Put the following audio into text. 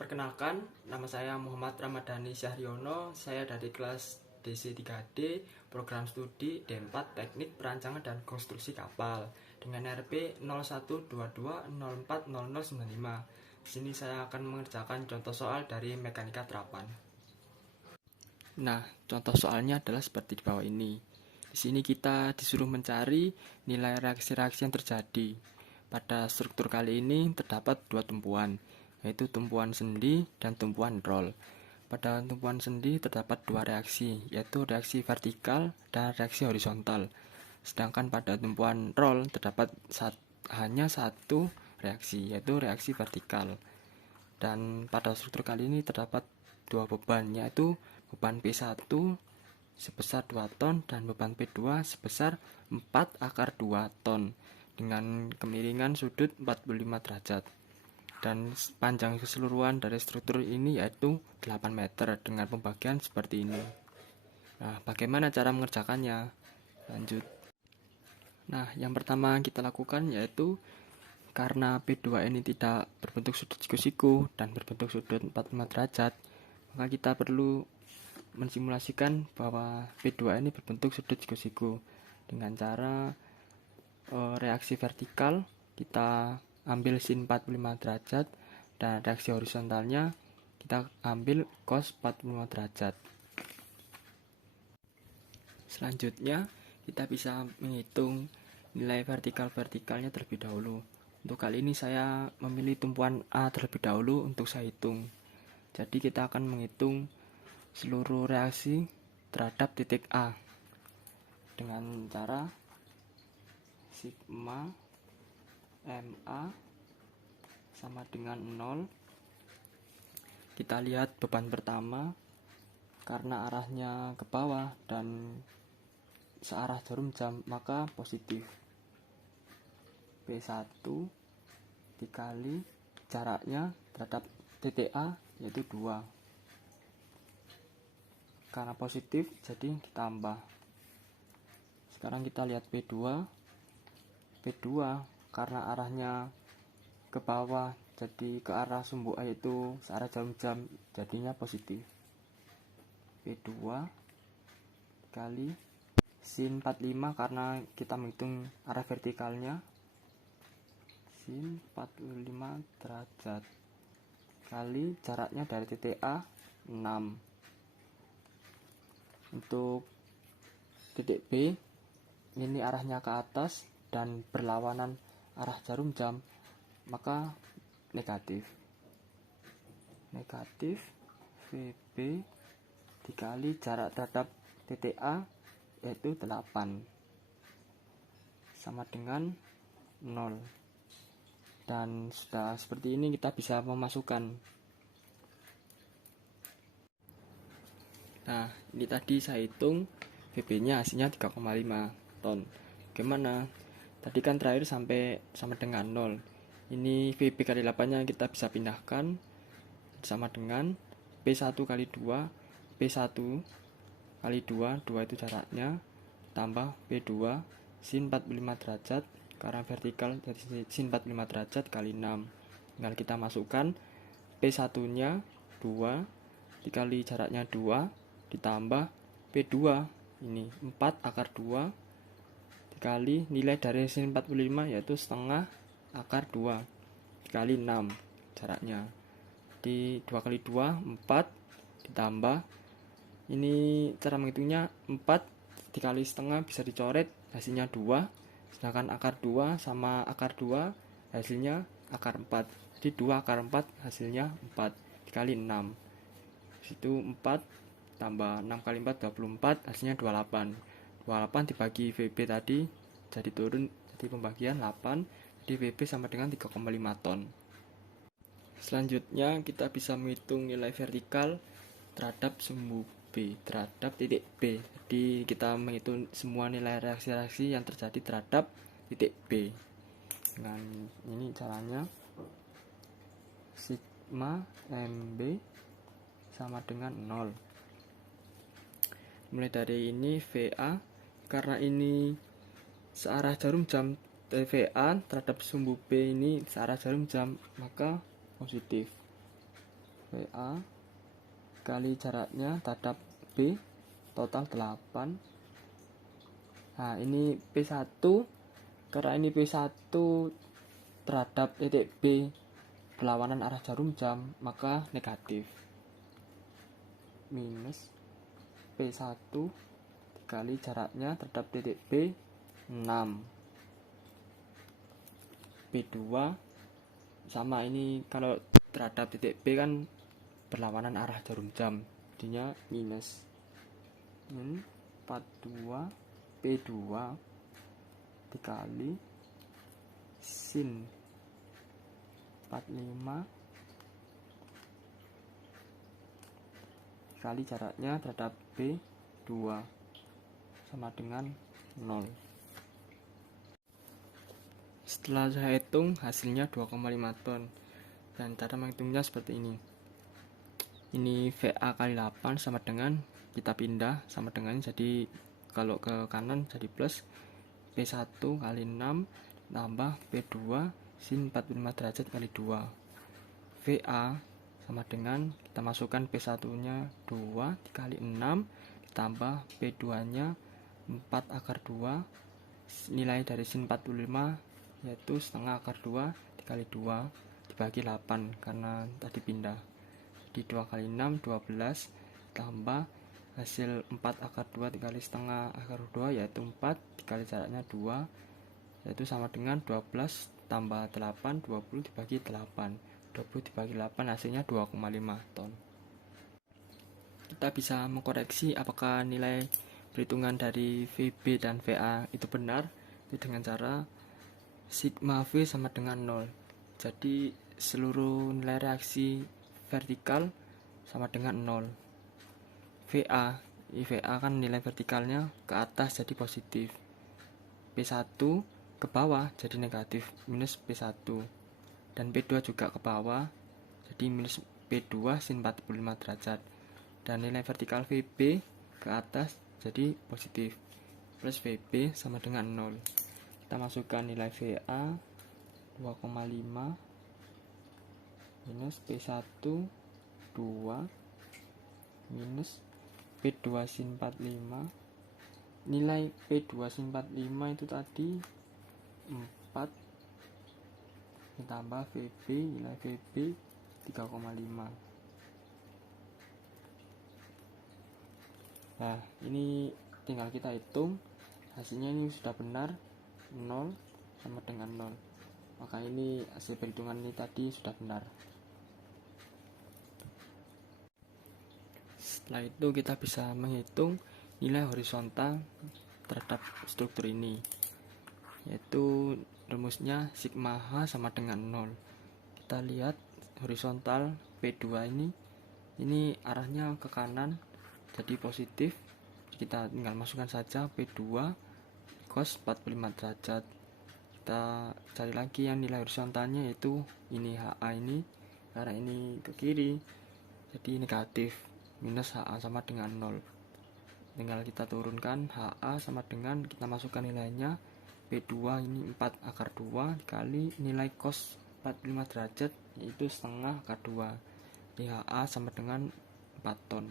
Perkenalkan, nama saya Muhammad Ramadhani Syahriyono. Saya dari kelas DC3D, program studi D4 Teknik Perancangan dan Konstruksi Kapal dengan RP 0122040095. Di sini saya akan mengerjakan contoh soal dari mekanika terapan. Nah, contoh soalnya adalah seperti di bawah ini. Di sini kita disuruh mencari nilai reaksi-reaksi yang terjadi. Pada struktur kali ini terdapat dua tumpuan, yaitu tumpuan sendi dan tumpuan roll. Pada tumpuan sendi terdapat dua reaksi, yaitu reaksi vertikal dan reaksi horizontal. Sedangkan pada tumpuan roll terdapat hanya satu reaksi, yaitu reaksi vertikal. Dan pada struktur kali ini terdapat dua beban, yaitu beban P1 sebesar 2 ton dan beban P2 sebesar 4/2 ton dengan kemiringan sudut 45 derajat. Dan panjang keseluruhan dari struktur ini yaitu 8 meter dengan pembagian seperti ini. Nah, bagaimana cara mengerjakannya? Lanjut. Nah, yang pertama kita lakukan yaitu karena P2 ini tidak berbentuk sudut siku-siku dan berbentuk sudut 45 derajat, maka kita perlu mensimulasikan bahwa P2 ini berbentuk sudut siku-siku dengan cara reaksi vertikal kita ambil sin 45 derajat dan reaksi horizontalnya kita ambil cos 45 derajat. Selanjutnya kita bisa menghitung nilai vertikalnya terlebih dahulu. Untuk kali ini saya memilih tumpuan A terlebih dahulu untuk saya hitung. Jadi kita akan menghitung seluruh reaksi terhadap titik A dengan cara sigma MA sama dengan 0. Kita lihat beban pertama, karena arahnya ke bawah dan searah jarum jam maka positif. P1 dikali jaraknya terhadap titik A yaitu 2. Karena positif jadi ditambah. Sekarang kita lihat P2 karena arahnya ke bawah jadi ke arah sumbu A yaitu searah jarum jam jadinya positif. P2 kali sin 45 karena kita menghitung arah vertikalnya sin 45 derajat kali jaraknya dari titik A 6. Untuk titik B ini arahnya ke atas dan berlawanan arah jarum jam maka negatif VB dikali jarak terhadap titik A yaitu 8 sama dengan 0. Dan sudah seperti ini kita bisa memasukkan. Nah, ini tadi saya hitung VB nya hasilnya 3,5 ton. Bagaimana? Tadi kan terakhir sampai sama dengan 0. Ini VB kali 8 nya kita bisa pindahkan sama dengan P1 kali 2. P1 kali 2 itu jaraknya, tambah P2 sin 45 derajat karena vertikal jadi sin 45 derajat kali 6. Tinggal kita masukkan P1 nya 2 dikali jaraknya 2 ditambah P2 ini 4/2 dikali nilai dari sin 45 yaitu setengah akar 2 dikali 6 jaraknya. Di 2 kali 2 4 ditambah ini cara menghitungnya 4 dikali setengah bisa dicoret hasilnya 2, sedangkan akar 2 sama akar 2 hasilnya akar 4. Jadi 2/4 hasilnya 4 dikali 6. Situ 4 tambah 6 kali 4 24 hasilnya 28. 28 dibagi VB tadi jadi turun jadi pembagian 8. Jadi VB sama dengan 3,5 ton. Selanjutnya kita bisa menghitung nilai vertikal terhadap sumbu B, terhadap titik B. Jadi kita menghitung semua nilai reaksi-reaksi yang terjadi terhadap titik B. Dengan ini caranya sigma MB sama dengan 0. Mulai dari ini VA, karena ini searah jarum jam VA terhadap sumbu B ini searah jarum jam maka positif. VA kali jaraknya terhadap B total 8. Nah ini P1, karena ini P1 terhadap titik B berlawanan arah jarum jam, maka negatif. Minus P1 dikali jaraknya terhadap titik B 6. P2 sama, ini kalau terhadap titik B kan berlawanan arah jarum jam, jadinya minus 42 P2 dikali sin 45 dikali jaraknya terhadap B2 sama dengan 0. Setelah saya hitung, hasilnya 2,5 ton. Dan cara menghitungnya seperti ini. Ini VA kali 8 sama dengan, kita pindah sama dengan, jadi kalau ke kanan jadi plus P1 kali 6 tambah P2 sin 45 derajat kali 2. VA sama dengan, kita masukkan P1 nya 2 dikali 6 ditambah P2 nya 4 akar 2, nilai dari sin 45 yaitu setengah akar 2 dikali 2 dibagi 8 karena tadi pindah, jadi 2 kali 6 12 tambah hasil 4 akar 2 dikali setengah akar 2 yaitu 4 dikali jaraknya 2 yaitu sama dengan 12 tambah 8 20 dibagi 8, 20 dibagi 8 hasilnya 2,5 ton. Kita bisa mengkoreksi apakah nilai perhitungan dari VB dan VA itu benar itu dengan cara sigma V sama dengan 0. Jadi seluruh nilai reaksi vertikal sama dengan 0. VA kan nilai vertikalnya ke atas jadi positif, P1 ke bawah jadi negatif minus P1, dan P2 juga ke bawah jadi minus P2 sin 45 derajat, dan nilai vertikal VB ke atas jadi positif plus VB sama dengan 0. Kita masukkan nilai VA 2,5 minus P1 2 minus P2 sin 45, nilai P2 sin 45 itu tadi 4 ditambah VB, nilai VB 3,5. Nah ini tinggal kita hitung, hasilnya ini sudah benar 0 sama dengan 0, maka ini hasil perhitungan ini tadi sudah benar. Setelah itu kita bisa menghitung nilai horizontal terhadap struktur ini, yaitu rumusnya sigma H sama dengan 0. Kita lihat horizontal P2 ini arahnya ke kanan jadi positif, kita tinggal masukkan saja P2 cos 45 derajat. Kita cari lagi yang nilai horizontalnya, yaitu ini HA ini, karena ini ke kiri jadi negatif, minus HA sama dengan 0. Tinggal kita turunkan HA sama dengan, kita masukkan nilainya P2 ini 4 akar 2 dikali nilai cos 45 derajat yaitu setengah akar 2. Di HA sama dengan 4 ton.